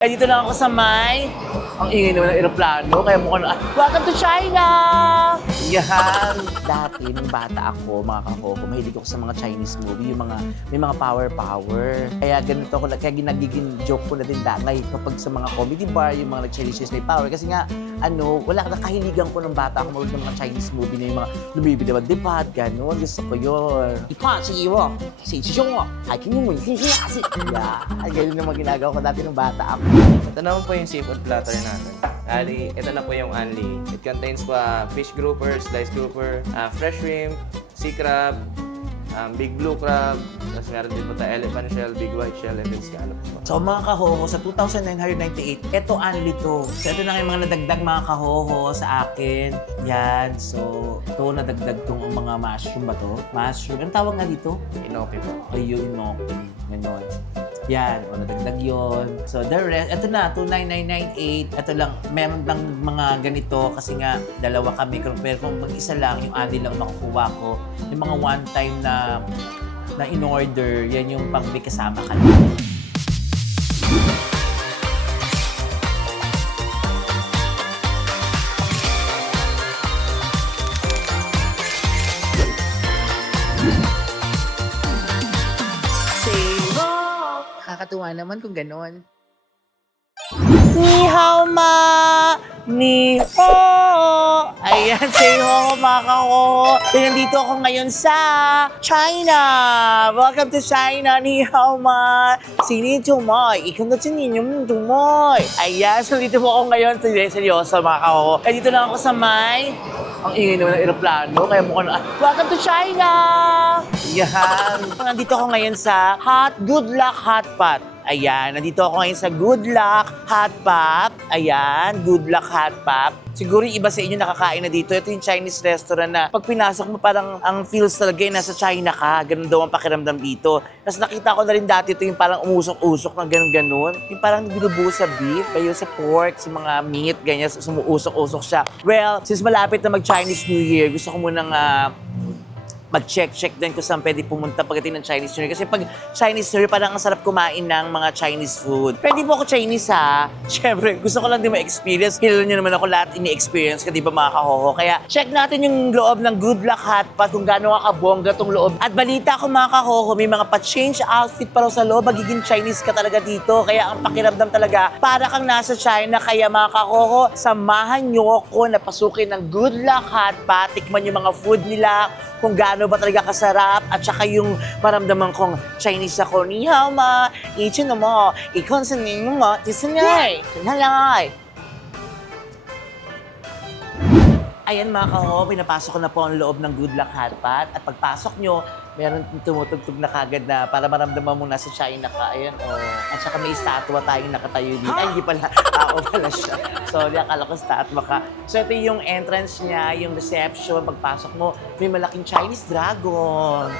Dito lang ako sa may, ang ingay naman ng aeroplano, kaya mukhang, welcome to China! Yan! Dati, nung bata ako, mga kahoko, mahilig ako sa mga Chinese movie, yung mga, may mga power. Kaya ganito ako, kaya ginagiging joke ko na din dangay kapag sa mga comedy bar, yung mga Chinese may power. Kasi nga, wala ka nakahiligan ko ng bata ako mawag ng mga Chinese movie na yung mga lumibidabad-dipad, gano'n. Gusto ko yun. Ikaw, si Iwo, si Chishong, ay kinumun, si ganyan yung mga ginagawa ko dati nung bata ako. Ito naman po yung seafood platter natin. Ali, ito na po yung Anli. It contains po fish grouper, sliced grouper, fresh shrimp, sea crab, big blue crab, tapos meron din po tayo elephant shell, big white shell, and then scallop po. So mga kahoho, sa 2,998, eto only to. So ito na yung mga nadagdag mga kahoho sa akin. Yan, so ito nadagdag tong mga mushroom ba to? Mushroom, ang tawag nga dito? Inoki po. Ayun, inoki. Ganon. Yan, o nadagdag yun. So the rest, ito na, 2,998. Ito lang, meron lang mga ganito kasi nga dalawa kami. Pero kung mag-isa lang, yung adi lang makukuha ko. Yung mga one time na in-order, yan yung pang may kasama ka lang. Nakakatuwa naman kung gano'n. Ni hao ma! Ni ho! Ayan, say ho mga kaho. Nandito ako ngayon sa China. Welcome to China, ni hao ma. Sini tumoy. Ikaw na sininyo tumoy. Ayan, so dito po ako ngayon. Seryoso mga kaho. Dito lang ako sa may, ang ingay naman ng aeroplano, kaya mukhang, welcome to China! Yan. Nandito ako ngayon sa Good Luck Hot Pot. Ayan, nandito ako ngayon sa Good Luck Hot Pot. Ayan, Good Luck Hot Pot. Siguro yung iba sa inyo nakakain na dito. Ito yung Chinese restaurant na pag pinasok mo parang ang feels talaga yung nasa China ka. Ganun daw ang pakiramdam dito. Tapos nakita ko na rin dati ito yung parang umusok-usok ng ganun-ganun. Yung parang binubuo sa beef, kayo sa pork, sa mga meat, ganyan, sumuusok-usok siya. Well, since malapit na mag-Chinese New Year, gusto ko munang mag-check din kung saan pwede pumunta pagdating ng Chinese New Year. Kasi pag Chinese New Year, parang ang sarap kumain ng mga Chinese food. Pwede po ako Chinese ha. Siyempre, gusto ko lang din ma-experience. Kilala nyo naman ako lahat ini-experience ka, di ba mga kahoho? Kaya check natin yung loob ng Good Luck Hot Pot kung gaano kakabongga tong loob. At balita ko mga kahoho, may mga pa-change outfit pa raw sa loob. Magiging Chinese ka talaga dito. Kaya ang pakiramdam talaga, para kang nasa China. Kaya mga kahoho, samahan nyo ako na pasukin ng Good Luck Hot Pot. Tikman yung mga food nila, kung gaano ba talaga kasarap, at saka yung maramdaman kong Chinese ako. Ni hao ma, ichino mo, ikon sa ninyo mo, tisanay, tinalay. Ayan mga kaho, pinapasok ko na po ang loob ng Good Luck Hot Pot. At pagpasok nyo, meron tumutugtog na kagad na para maramdaman mo nasa China ka. Ayan, oh. At saka may statwa tayong nakatayo dito. Ay, hindi pala. Tao pala siya. Sorry, akala ko statwa ka. So, ito yung entrance niya, yung reception. Pagpasok mo, may malaking Chinese dragon.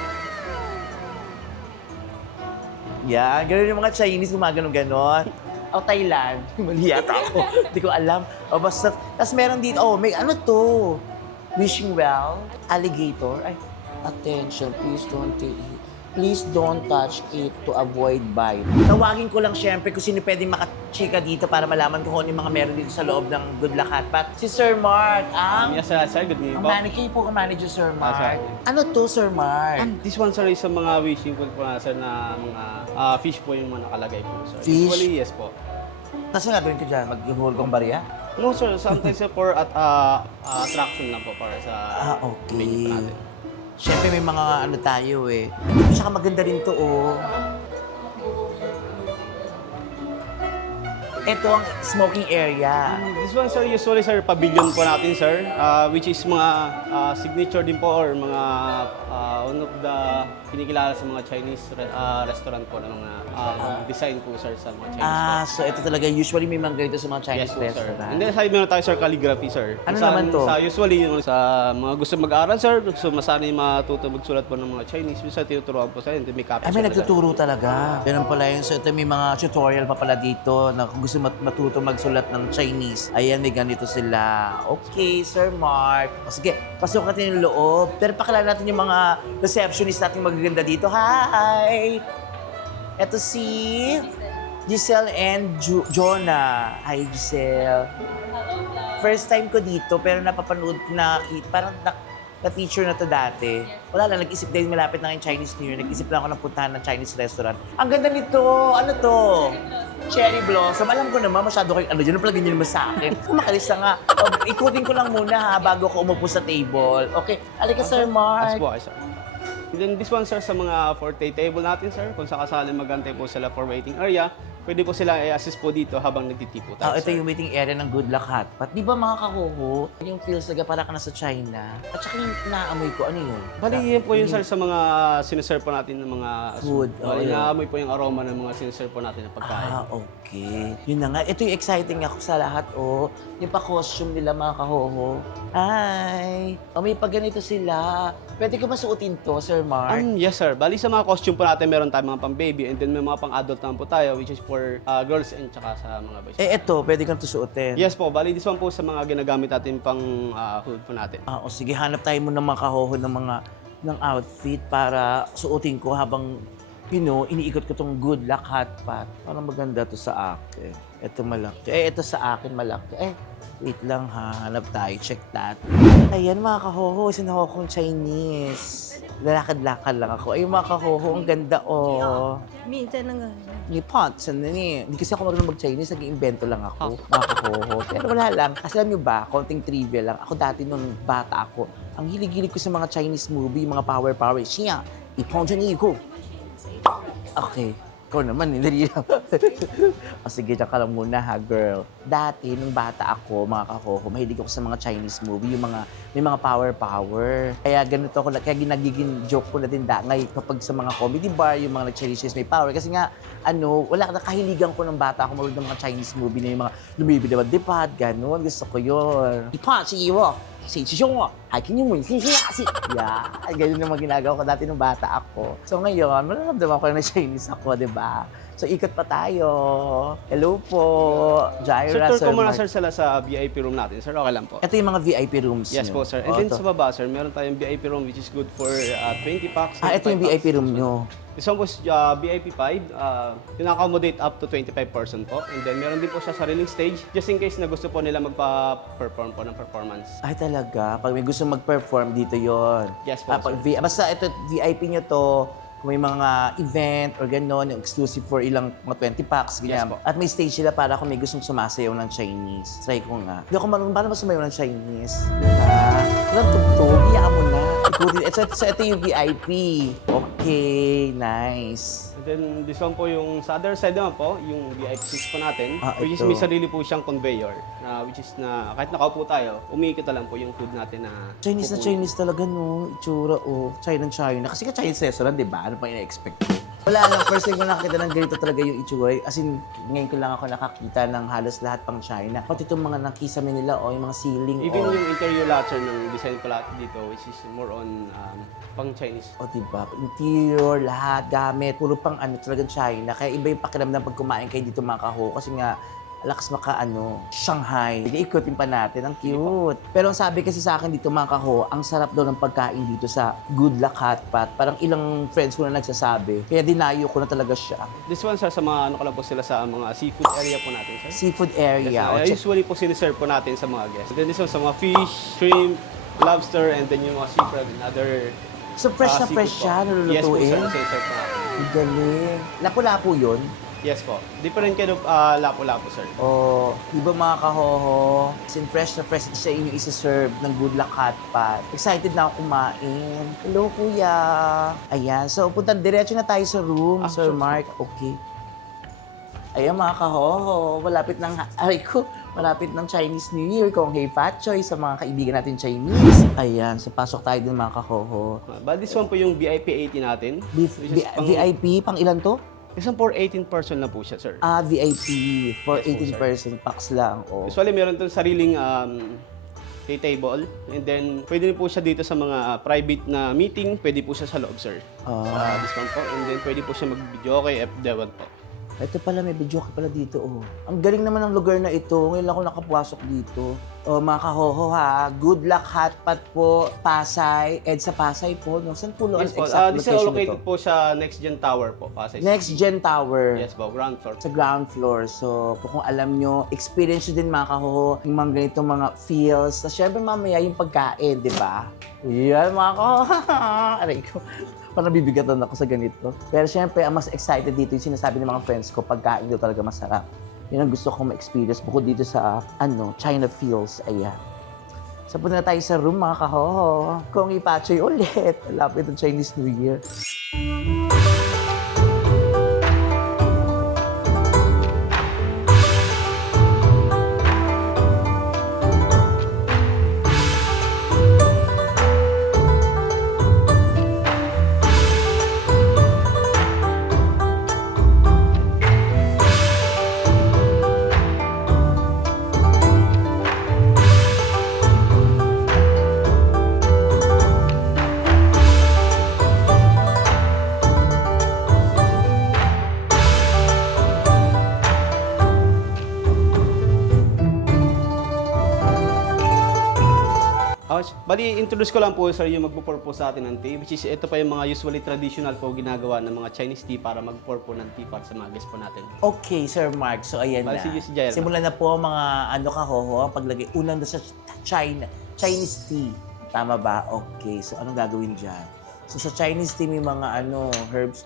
Yan, gano'n yung mga Chinese gumagano-ganon. O Thailand, mali yata ako. Hindi ko alam. O basta, tapos meron dito, may ano to? Wishing well, alligator. Ay, attention, please don't touch it to avoid bite. Tawagin ko lang syempre kung sino pwedeng makachika dito para malaman ko kung ano yung mga meron dito sa loob ng Good Luck Hot Pot. Si Sir Mark, Yes, sir. Good evening ang po. manager po ang manager, Sir Mark. sir. Ano to, Sir Mark? This one, sir, is sa mga wishing pool po, sir, na mga fish po yung mga nakalagay po, sir. Fish? Usually, yes po. Tapos nga gawin ko dyan, mag-hold kong barya? No, sir. Sometimes, sir, for attraction lang po para sa Okay. menu po natin. Siyempre may mga ano tayo eh. Tsaka maganda rin to oh. Ito ang smoking area. This one, sir, usually, sir, pavilion po natin, sir, which is mga signature din po or mga one of the kinikilala sa mga Chinese restaurant po ng mga design po, sir, sa mga Chinese So ito talaga usually may mga ganito sa mga Chinese Yes po, sir. restaurant. And then, sa meron tayo, sir, calligraphy, sir. Ano Sa- naman to? Sa usually, yung sa mga gusto mag-aaral, sir, gusto masanay matuto magsulat po ng mga Chinese, minsan tinuturuan po sa hindi may copy. Ay, may sir, nagtuturo talaga. Ganun pala yun. So ito may mga tutorial pa pala dito na kung gusto matuto magsulat ng Chinese. Ayan, may ganito sila. Okay, Sir Mark. O sige, pasok natin yung loob. Pero pakilala natin yung mga receptionist natin magaganda dito. Hi! Ito si Giselle and Jonah. Hi, Giselle. First time ko dito, pero napapanood parang na-feature na to dati. Wala lang, nag-isip dahil malapit na yung Chinese New Year. Nag-isip lang ako ng puntahan ng Chinese restaurant. Ang ganda nito! Ano to? Cherry Blossom. Alam ko naman, masyado kayo, dyan na pala ganyan naman sa akin. Makalis na nga. Ikutin ko lang muna ha, bago ako umupo sa table. Okay, alika Sir Mark. As po, sir. And then this one, sir, sa mga forte table natin, sir, kung sakasali magantay po sila for waiting area, pwede po sila i-assist po dito habang nagtitipo tayo, Ito sir. yung waiting area ng Good Luck Hotpot. Di ba mga kahuho, yung feels talaga para ka nasa China? At saka yung naamoy ko, ano yun? Bali, yan po yun, sir, sa mga siniserve po natin ng mga Food, Bali, yun. naamoy po yung aroma ng mga siniserve po natin ng pagkain. Okay. Yun na nga. Ito yung exciting ako sa lahat, Yung pa-costume nila, mga kahoho. Hi! May pag-ganito sila. Pwede ko masuotin to, Sir Mark? Yes, sir. Bali, sa mga costume po natin, meron tayong mga pang-baby and then may mga pang-adult naman po tayo, which is for girls and tsaka sa mga boys. Ito, pwede kang to suotin. Yes po. Bali, this one po sa mga ginagamit natin pang hood po natin. Sige, hanap tayo mo ng mga kahoho ng outfit para suotin ko habang iniikot ko tong Good Luck Hotpot. Parang maganda to sa akin. Ito malaki. Ito sa akin malaki. Wait lang ha. Hanap tayo. Check that. Ayan mga kahoho. Sinaho kong Chinese. Lalakad-lakad lang ako. Ay mga kahoho. Ang ganda Minsan lang. Ni Pots. Hindi kasi ako marunong mag-Chinese. Nag-iimbento lang ako. Mga kahoho. Pero wala lang. Kasi alam nyo ba, konting trivia lang. Ako dati nung bata ako, ang hilig-hilig ko sa mga Chinese movie, mga power. Siya, ipongjan ko. Okay. Ikaw naman, nilirira. Sige, dyan ka lang muna ha, girl. Dati, nung bata ako, mga kahoho, mahilig ako sa mga Chinese movie, may mga power. Kaya ganito ako, kaya ginagiging joke ko na din ngay kapag sa mga comedy bar, yung mga nag-Chinese may power. Kasi nga, nakahiligan ko ng bata ako ng mga Chinese movie na yung mga lumibidabad-dipad, ganun. Gusto ko yun. Ipa, si Iwo. Si Chishong, hiking yung si Yeah, ganyan naman ginagawa ko dati nung bata ako. So ngayon, malaramdaman ko na Chinese ako, di ba? So ikot pa tayo. Hello po, Jaira, Sir, tour ko muna, Mark. sir, sila sa VIP room natin. Sir, okay lang po. Ito yung mga VIP rooms Yes nyo. po, sir. And then sa baba, sir, meron tayong VIP room which is good for 20 packs. Ito yung 25 VIP packs. room nyo. This one po is VIP 5. Accommodate up to 25 person po. And then meron din po siya sariling stage just in case na gusto po nila magpa-perform po ng performance. Ay talaga, pag may gusto mag-perform dito yon. Yes po, sir. Basta ito, VIP nyo to, kung may mga event or gano'n, yung exclusive for ilang mga 20 packs, ganyan. Yes po. At may stage sila para kung may gustong sumasayaw ng Chinese. Try ko nga. Hindi ako marunong, paano ba sumayaw ng Chinese? Walang tugtog, iyaan mo na. Ito yung VIP. Okay, nice. And then this one po yung sa other side naman po, yung VIP 6 po natin, which is ito. may sarili po siyang conveyor, which is na kahit nakaupo tayo, umiikot na lang po yung food natin na Chinese na pupunin. Chinese talaga, no? Itsura, China. Kasi ka Chinese restaurant, di ba? Ano pa ina-expect ko? Wala lang, first time ko nakakita ng ganito talaga yung itsura. As in, ngayon ko lang ako nakakita ng halos lahat pang China. Pati itong mga nakisame nila, yung mga ceiling, Even yung interior lahat, sir, ng design ko lahat dito, which is more on pang Chinese. diba? Interior, lahat, gamit, puro pang talagang China. Kaya iba yung pakiramdam pag kumain kayo dito mga kaho. Kasi nga, lakas Shanghai. Ikutin pa natin, ang cute. Pero ang sabi kasi sa akin dito mga kaho, ang sarap daw ng pagkain dito sa Good Luck Hotpot. Parang ilang friends ko na nagsasabi. Kaya dinayo ko na talaga siya. This one, sir, sa mga ko lang po sila sa mga seafood area po natin, sir. Seafood area. Yes, usually po siniserve po natin sa mga guests. Then this one sa mga fish, shrimp, lobster, and then yung mga sea crab and other So fresh na seafood fresh po. siya, Yes po, sir. nalulutuin? Siniserve po natin. Ang galing. Lapu-lapu yun. Yes po. Different kind of lapo-lapo, sir. Di ba mga kahoho? Sin fresh na fresh siya yung isa-serve ng Good Luck Hotpot. Excited na ako kumain. Hello, kuya. Ayan. So, diretso na tayo sa room, Sir sure, Mark. Okay. Ayan mga kahoho. Malapit ng Chinese New Year. Kung hey Fat Choy sa mga kaibigan natin Chinese. Ayan. So, pasok tayo din mga kahoho. But this one po yung VIP 80 natin. which is VIP, pang ilan to? Isang for 18 person na po siya, sir. VIP for Yes po, 18 person packs lang. Usually, meron itong sariling tea table. And then, pwede rin po siya dito sa mga private na meeting. Pwede po siya sa loob, sir. Sa this one po. And then, pwede po siya mag-video kay F1 po. Ito pala, may video pala dito, Ang galing naman ng lugar na ito. Ngayon lang ako nakapasok dito. O mga kahoho ha, good luck hotpot po, Pasay, sa Pasay po, no? Saan po Yes po. exact This is location located nito? po sa Next Gen Tower po. Pasay City. Next Gen Tower. Yes po, ground floor. Sa ground floor. So, kung alam nyo, experience nyo din mga kahoho, yung mga ganitong mga feels. Tapos syempre mamaya yung pagkain, di ba? Yan mga kahoho. Aray ko. Parang bibigatan ako sa ganito. Pero syempre, ang mas excited dito yung sinasabi ng mga friends ko, pagkain daw talaga masarap. Yun ang gusto kong ma-experience bukod dito sa, China feels. Ayan. So, punta na tayo sa room, mga kahoho. Kung ipachoy ulit. Lapit ang Chinese New Year. Bali, introduce ko lang po sir yung magpo-pour po sa atin ng tea, which is ito pa yung mga usually traditional po ginagawa ng mga Chinese tea para mag-pour po ng tea para sa mga guests po natin. Okay, Sir Mark. So, ayan Bali, na. sige, si Jairo. Simulan na po ang mga kahoho, ang paglagay. Unang sa Chinese tea. Tama ba? Okay. So, anong gagawin dyan? So, sa Chinese tea, may mga herbs.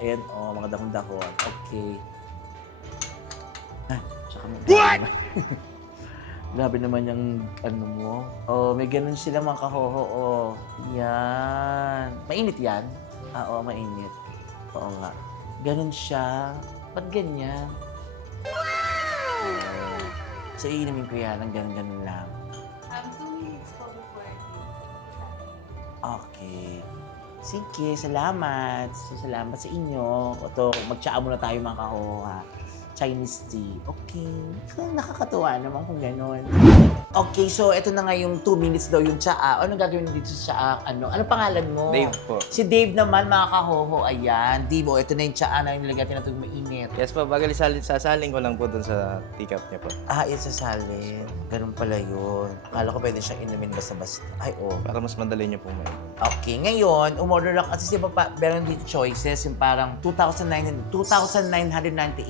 Ayan, mga dahon-dahon. Okay. Tsaka what? Grabe naman yung mo. May ganun sila mga kahoho. Yan. Mainit yan? Oo, mainit. Oo nga. Ganun siya. Ba't ganyan? So, iinumin ko yan. Ang ganun-ganun lang. 2 minutes po before. Okay. Sige, salamat. So, salamat sa inyo. Ito, mag-tsaa muna tayo mga kahoho ha. Chinese tea. Okay. Nakakatuwa naman kung gano'n. Okay, so ito na nga yung 2 minutes daw yung tsaa. Anong gagawin dito sa tsaa? Ano pangalan mo? Dave po. Si Dave naman, mga kahoho. Ayan. Dave, ito na yung tsaa na yung nilagay natin itong mainit. Yes po, bagal sasaling ko lang po dun sa teacup niya po. Yung sasalin. Ganun pala yun. Akala ko pwede siyang inumin basta-basta. Ay, Para mas madali niyo po may. Okay, ngayon, umorder ako kasi diba meron dito choices, yung parang 2,998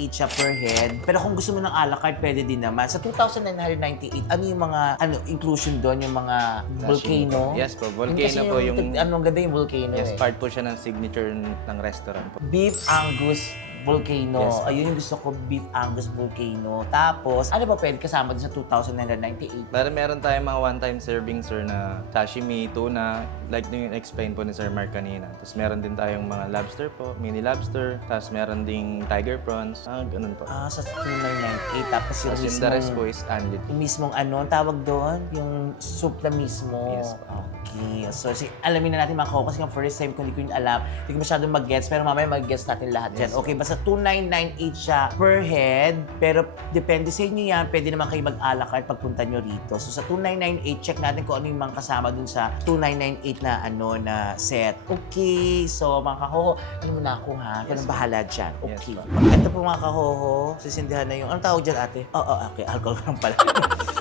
siya per head. Pero kung gusto mo ng a la carte, pwede din naman. Sa 2,998, ano yung mga inclusion doon, yung mga volcano? Yes po, volcano Kasi po yung... Anong ganda yung volcano Yes, eh. part po siya ng signature ng restaurant po. Beef Angus Volcano. Yes. Ayun yung gusto ko, Beef Angus Volcano. Tapos, ano ba pwede kasama din sa 2,998? Pero meron tayong mga one-time serving, sir, na sashimi, tuna, like yung explain po ni Sir Mark kanina. Tapos meron din tayong mga lobster po, mini lobster. Tapos meron ding tiger prawns. Ganun po. Sa 2,998. Tapos yung Tapos yung the rest po is unlit. yung mismong ang tawag doon? Yung soup na mismo. Yes. Okay. So, alamin na natin mga kaho, kasi yung first time ko hindi ko yun alam. Hindi ko masyadong mag-gets, pero mamaya mag-gets natin lahat dyan. Yes. Okay, basta 2,998 siya per head. Pero depende sa inyo yan. Pwede naman kayo mag-a la carte pagpunta nyo rito. So, sa 2,998, check natin kung ano yung mga kasama dun sa 2,998 na set. Okay. So, mga kaho, ano mo na ako ha? Ganun bahala dyan. Okay. Yes, Ito po mga kahoho, sisindihan na yung, anong tawag dyan ate? Okay, alcohol lang pala.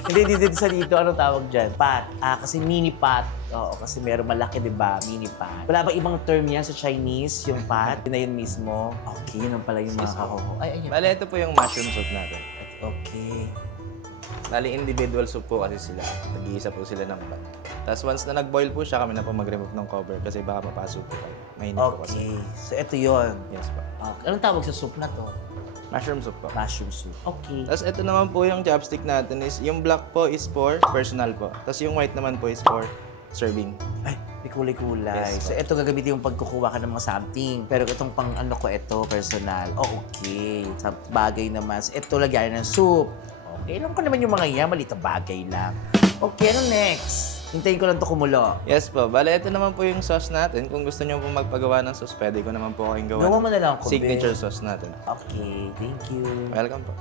Hindi, dito sa dito, anong tawag dyan? Pot. Kasi mini pot. Oo, kasi meron malaki, di ba? Mini pot. Wala bang ibang term yan sa Chinese, yung pot? Yun na yun mismo. Okay, yun ang pala yung mga kahoho. Ayun. Bale, ito po yung mushroom soup natin. Okay. Bali, individual soup po kasi sila. Nag-iisa po sila ng pot. Tapos once na nag-boil po siya, kami na po mag-remove ng cover kasi baka mapasok po kayo. Mainit po kasi. Okay. So, ito yun. Yes po. Okay. Anong tawag sa soup na to? Mushroom soup po. Mushroom soup. Okay. Tapos ito naman po yung chopstick natin is, yung black po is for personal po. Tapos yung white naman po is for serving. Ay, may kulay-kulay. Yes, So, ito gagamitin yung pagkukuha ka ng mga something. Pero itong pang ano ko, ito, personal. Okay. Sa bagay naman. So, ito, lagyan ng soup. Okay. Alam ko naman yung mga yan, maliit na bagay lang. Okay, ano next? Hintayin ko lang to kumulo. Yes po. Bale, ito naman po yung sauce natin. Kung gusto nyo po magpagawa ng sauce, pwede ko naman po kayong gawa. Gawa mo na lang ako, Signature Be. sauce natin. Okay, thank you. Welcome po.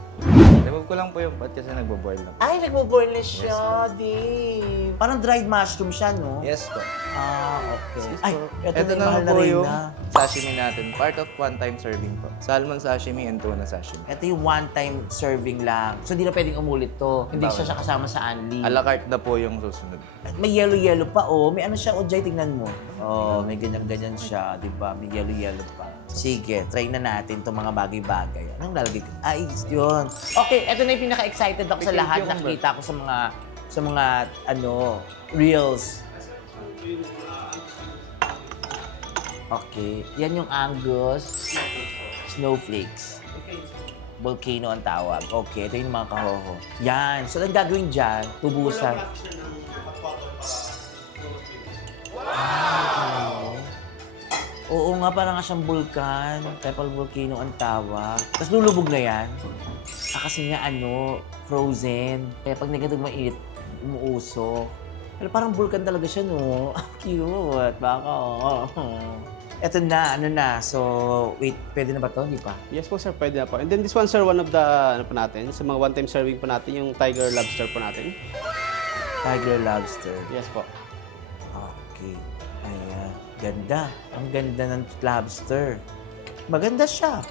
Remove ko lang po yung pot kasi nagbo-boil lang. Ay, nagbo-boil na siya, Dave. Parang dried mushroom siya, no? Yes po. Okay. Yes Ay, po. ito Ito na yung naman mahal na po rin yung na. sashimi natin, part of one-time serving po. Salmon sashimi and tuna sashimi. Ito yung one-time serving lang. So, hindi na pwedeng umulit to. Hindi Bawal. siya kasama sa Anli. A la carte na po yung susunod. May yellow-yellow pa, oh. May ano siya, oh, Jai, tingnan mo. Oh, may ganyan-ganyan siya, di ba? May yellow-yellow pa. Sige, try na natin itong mga bagay-bagay. Anong lalagay ko? Ay, yun. Okay, ito na yung pinaka-excited ako sa lahat. Nakikita ko sa mga, reels. Okay, yan yung Angus Snowflakes. Volcano ang tawag. Okay, ito yung mga kahoho. Yan. So, ang gagawin dyan, tubusan. Oo nga, parang nga siyang vulkan. Pepal volcano ang tawag. Tapos lulubog na yan. Kasi nga frozen. Kaya pag nagatag mainit, umuusok. Pero parang vulkan talaga siya, no? Cute. Baka, Eto na, So, wait, pwede na ba to? Hindi pa? Yes po sir, pwede na po. And then this one sir, one of the, po natin, sa mga one-time serving po natin, yung tiger lobster po natin. Tiger lobster. Yes po. Okay. Ayan. Ganda. Ang ganda ng lobster. Maganda siya.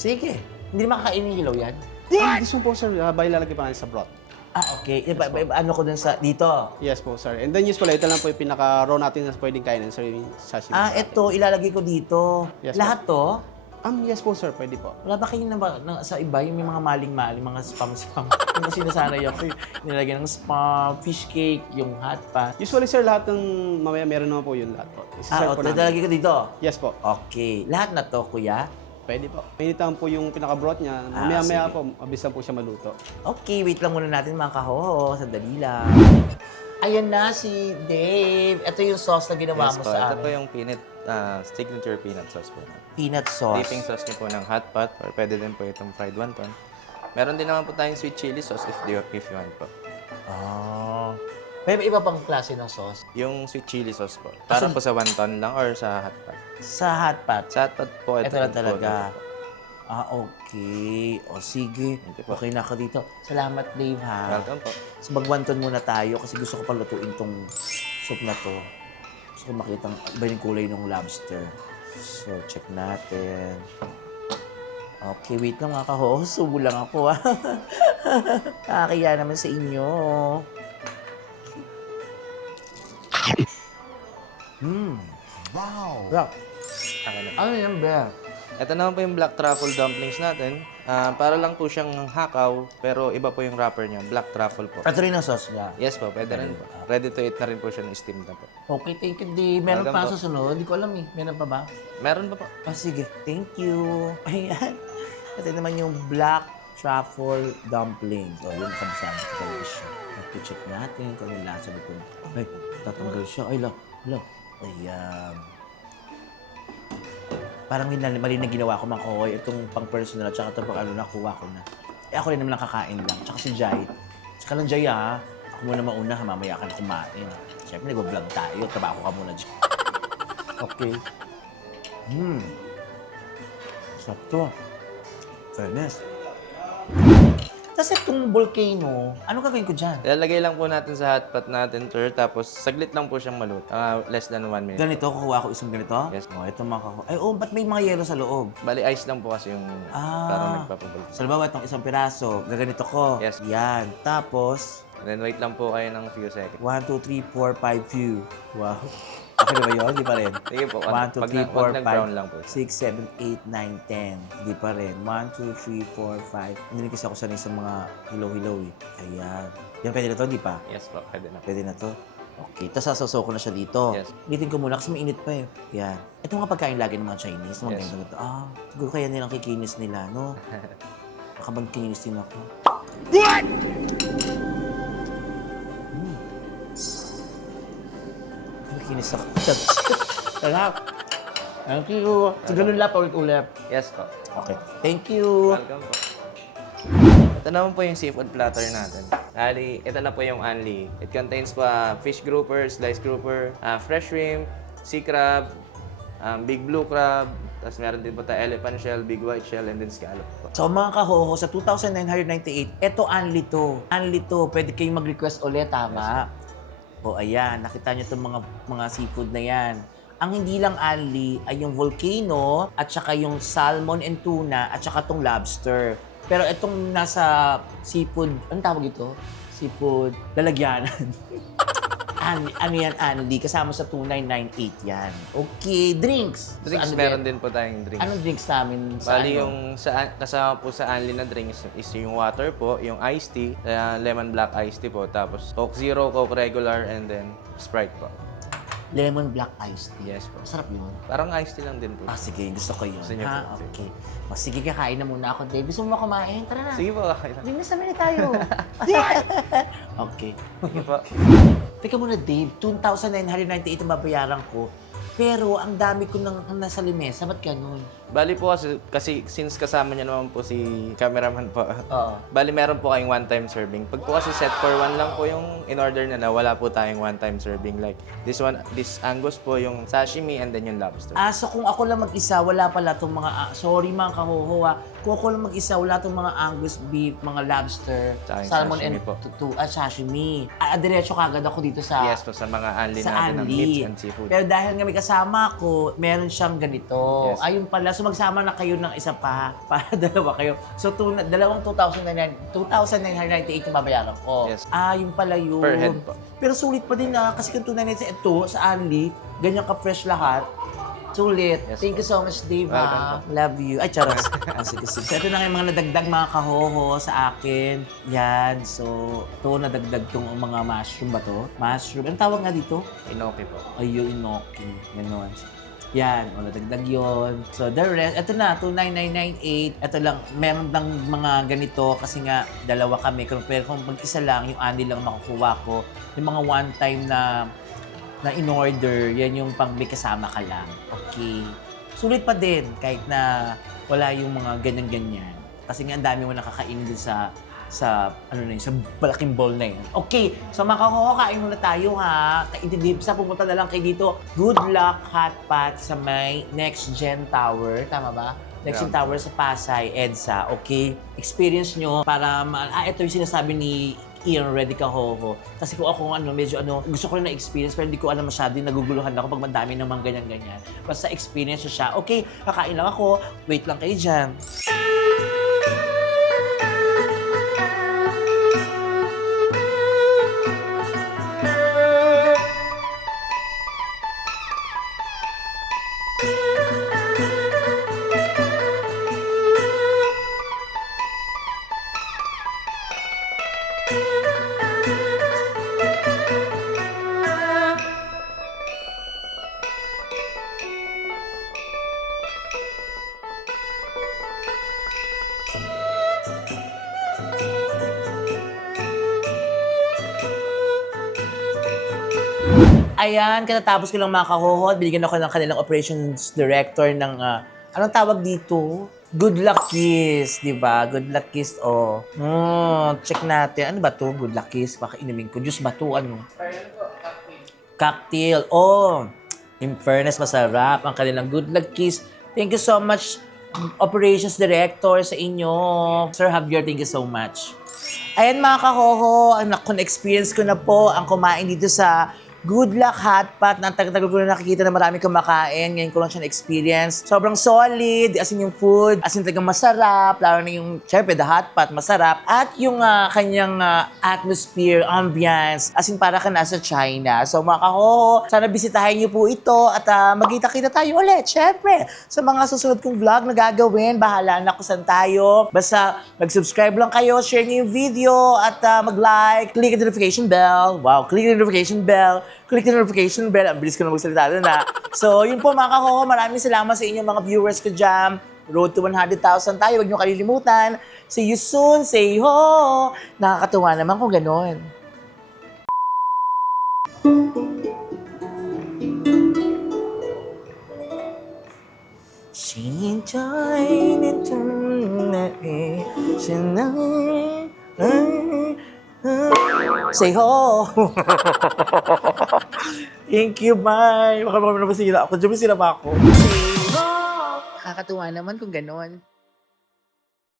Sige. Hindi makakainin yung ilaw yan? And this one po sir, bali lalagay pa natin sa broth. Okay. Ano ko dun dito? Yes po sir. And then usually, ito lang po yung pinaka-raw natin na pwedeng kainin sir, yung sashimi. Ito. Ilalagay ko dito. Yes, Lahat to? Yes po sir, pwede po. Wala ba kayo sa iba, yung may mga maling-maling, mga spam-spam. Yung kasi nasanay ako, nilagay ng spam, fish cake, yung hot pot. Usually sir, lahat ng mamaya meron naman po yun lahat po. Isa-serve po namin. Ilalagay ko dito? Yes po. Okay. Lahat na to, kuya? Pwede po. Pinitan po yung pinaka-broth niya. Mamaya-maya po, mabilis lang po siya maluto. Okay, wait lang muna natin mga kahoho. Sandali lang. Ayan na si Dave. Ito yung sauce na ginawa mo po. sa Ito po amin. yung signature peanut sauce po. Peanut sauce. Dipping sauce niyo po ng hot pot or pwede din po itong fried wonton. Meron din naman po tayong sweet chili sauce if you want po. Ah. May iba pang klase ng sauce. Yung sweet chili sauce po. Para po sa wonton lang or sa hot pot. Sa hot pot. Sa hot pot po, Ito lang po, talaga. Okay. O sige. Thank you po. Okay na ako dito. Salamat, Dave, ha? Welcome po. So, magwanton muna tayo kasi gusto ko palutuin tong soup na to. Gusto ko makita iba yung kulay ng lobster. So, check natin. Okay, wait lang mga kaho. Subo lang ako, ha? Nakakaya naman sa inyo. Wow! Okay na. Ano yan, Bear? Ito naman po yung black truffle dumplings natin. Para lang po siyang hakaw, pero iba po yung wrapper niya. Black truffle po. Ito rin ang sauce niya. Yes po, pwede rin po. Ready to eat na rin po siya ng steam na po. Okay, thank you, Dave. Meron Welcome pa po. sa sunod? Hindi ko alam eh. Meron pa ba? Meron pa po. Sige, thank you. Ayan. Ito naman yung black truffle dumplings. O, yun kabisama ko talaga siya. Check natin kung yung lasa nito. Ay, tatanggal siya. Ay, la. Ayan. Parang mali na ginawa ko, mga koy. Itong pang personal at saka itong pang nakuha ko na. Ako rin naman nakakain lang. Tsaka si Jai. Tsaka lang Jai, ha? Ako muna mauna, ha? Mamaya ka na kumain. Siyempre, nag-vlog tayo. Tabako ka muna dyan. Okay. Sarap to. Fairness. Tapos itong volcano, ano gagawin ko dyan? Ilalagay lang po natin sa hot pot natin, sir. Tapos saglit lang po siyang maluto. Less than 1 minute. Ganito, kukuha ko isang ganito? Yes. Ito mga kaho. Ay, ba't may mga yelo sa loob? Bali, ice lang po kasi yung parang nagpapabalik. So, halimbawa, itong isang piraso, gaganito ko. Yes. Yan. Tapos, Then wait lang po kayo ng few seconds. 1, 2, 3, 4, 5 few. Wow. Okay na ba yun? Di pa rin. Sige po. 1, 2, 3, 4, nag-brown lang po. 5, 6, 7, 8, 9, 10. Di pa rin. 1, 2, 3, 4, 5. Hindi kasi ako sanay sa mga hilaw-hilaw eh. Ayan. Yan, pwede na to, di pa? Yes po, pwede na. Pwede na to. Okay. Tapos sasaw ko na siya dito. Yes. Initin ko muna kasi mainit pa eh. Yan. Ito mga pagkain lagi ng mga Chinese. Mga Yes. ganito. Siguro kaya nilang kikinis nila, no? Baka bang kinis din ako. Kinis ako. Sarap. Thank you. So, ganun lang paulit-ulit. Yes po. Okay. Thank you. Welcome po. Ito naman po yung seafood platter natin. Bali, ito na po yung Anli. It contains pa fish grouper, sliced grouper, fresh shrimp, sea crab, big blue crab, tapos meron din po tayo elephant shell, big white shell, and then scallop po. So mga kahoho, sa 2,998, eto Anli to. Anli to. Pwede kayong mag-request ulit, tama? O ayan, nakita nyo itong mga seafood na yan. Ang hindi lang only ay yung volcano at saka yung salmon and tuna at saka tong lobster. Pero itong nasa seafood, anong tawag ito? Seafood lalagyanan. ano yan, only? Kasama sa 2998 yan. Okay, drinks. Drinks, So, meron din po tayong drinks. Anong drinks namin sa Bali, ano? yung kasama po sa Anli na drinks is yung water po, yung iced tea, lemon black iced tea po, tapos Coke Zero, Coke Regular, and then Sprite po. Lemon black iced tea. Yes po. Masarap yun. Parang iced tea lang din po. Ah, sige. Gusto ko yun. Gusto niyo Ha? po? Okay. O, sige, kakain na muna ako, Dave. Gusto mo kumain? Tara na. Sige po, okay lang. Bilis na tayo. Okay. Sige po. Teka muna, Dave. 2,998 ang babayaran ko. Pero ang dami ko nang nasa limesa. Ba't ganun? Bali po kasi since kasama niya naman po si cameraman po. Oo. Bali meron po kayong one-time serving. Pag po kasi set for one lang po yung in-order na wala po tayong one-time serving. Like this Angus po yung sashimi and then yung lobster. Ah, so kung ako lang mag-isa, wala pala itong mga... sorry mga kahoho ha. Kung ako lang mag-isa, wala itong mga Angus beef, mga lobster, Tsaka yung salmon sashimi and po. sashimi. Diretso kagad ako dito sa... Yes po, sa mga Anli sa natin ng Anli. meats and seafood. Pero dahil nga may kasama ko, meron siyang ganito. Yes. Ayun pala, so magsama na kayo ng isa pa para dalawa kayo. So dalawang 2,998 yung babayaran ko. Yes. Ah, yun pala yun. Per head po. Pero sulit pa din na kasi kung 2,998 ito sa Anli, ganyan ka-fresh lahat. Sulit. Yes, Thank you so much, Dave. Welcome Love you. Ay, charot. Sige, sige. So, ito na nga yung mga nadagdag mga kahoho sa akin. Yan. So, ito nadagdag tong mga mushroom ba to? Mushroom. Anong tawag nga dito? Inoki po. Ayo, inoki. Ganon. Yan, o nadagdag yun. So, the rest, ito na, 2,998. Ito lang, meron lang mga ganito kasi nga, dalawa kami. Pero kung mag-isa lang, yung ani lang makukuha ko. Yung mga one-time na in-order, yan yung pang may kasama ka lang. Okay. Sulit pa din, kahit na wala yung mga ganyan-ganyan. Kasi nga, ang dami mo nakakainin din sa ano na yun, sa malaking bowl na yun. Okay, so mga kahoho, kain muna tayo ha. Sa pumunta na lang kayo dito. Good luck, Hot Pot, sa may Next Gen Tower. Tama ba? Next Gen Tower sa Pasay, EDSA. Okay? Experience nyo para ito yung sinasabi ni Ian Ready Kahoho. Kasi kung ako medyo gusto ko rin na-experience pero hindi ko alam masyado, naguguluhan ako pag madami naman ganyan-ganyan. Basta experience nyo siya. Okay, kakain lang ako. Wait lang kayo dyan. Ayan, katatapos ko lang mga kahoho. Binigyan ako ng kanilang operations director ng, anong tawag dito? Good luck kiss, di ba? Good luck kiss, oh. Check natin. Ano ba to? Good luck kiss. Baka inumin ko. Juice ba to? Ano? Cocktail. Oh, in fairness, masarap ang kanilang good luck kiss. Thank you so much, operations director sa inyo. Sir Javier, thank you so much. Ayan mga kahoho, na-experience ko na po ang kumain dito sa Good Luck Hot Pot. Tagal ko na nakikita na marami kumakain. Ngayon ko lang siya na-experience. Sobrang solid. As in yung food. As in talagang masarap. Lalo na yung, syempre, the hot pot, masarap. At yung kanyang atmosphere, ambience. As in para ka nasa China. So mga kahoho, sana bisitahin niyo po ito. At magkita-kita tayo ulit. Syempre, sa mga susunod kong vlog na gagawin. Bahala na kung saan tayo. Basta mag-subscribe lang kayo. Share niyo yung video. At mag-like. Click the notification bell. Wow, click the notification bell. Click the notification bell. Ang bilis ko na magsalita na. So, yun po mga kahoho. Maraming salamat sa inyong mga viewers ko dyan. Road to 100,000 tayo. Huwag niyo kalilimutan. See you soon. Say ho. Nakakatuwa naman kung ganon. Say ho! Thank you, bye! Baka masira ako. Diyan masira ba ako? Say ho! Kakatuwa naman kung ganon.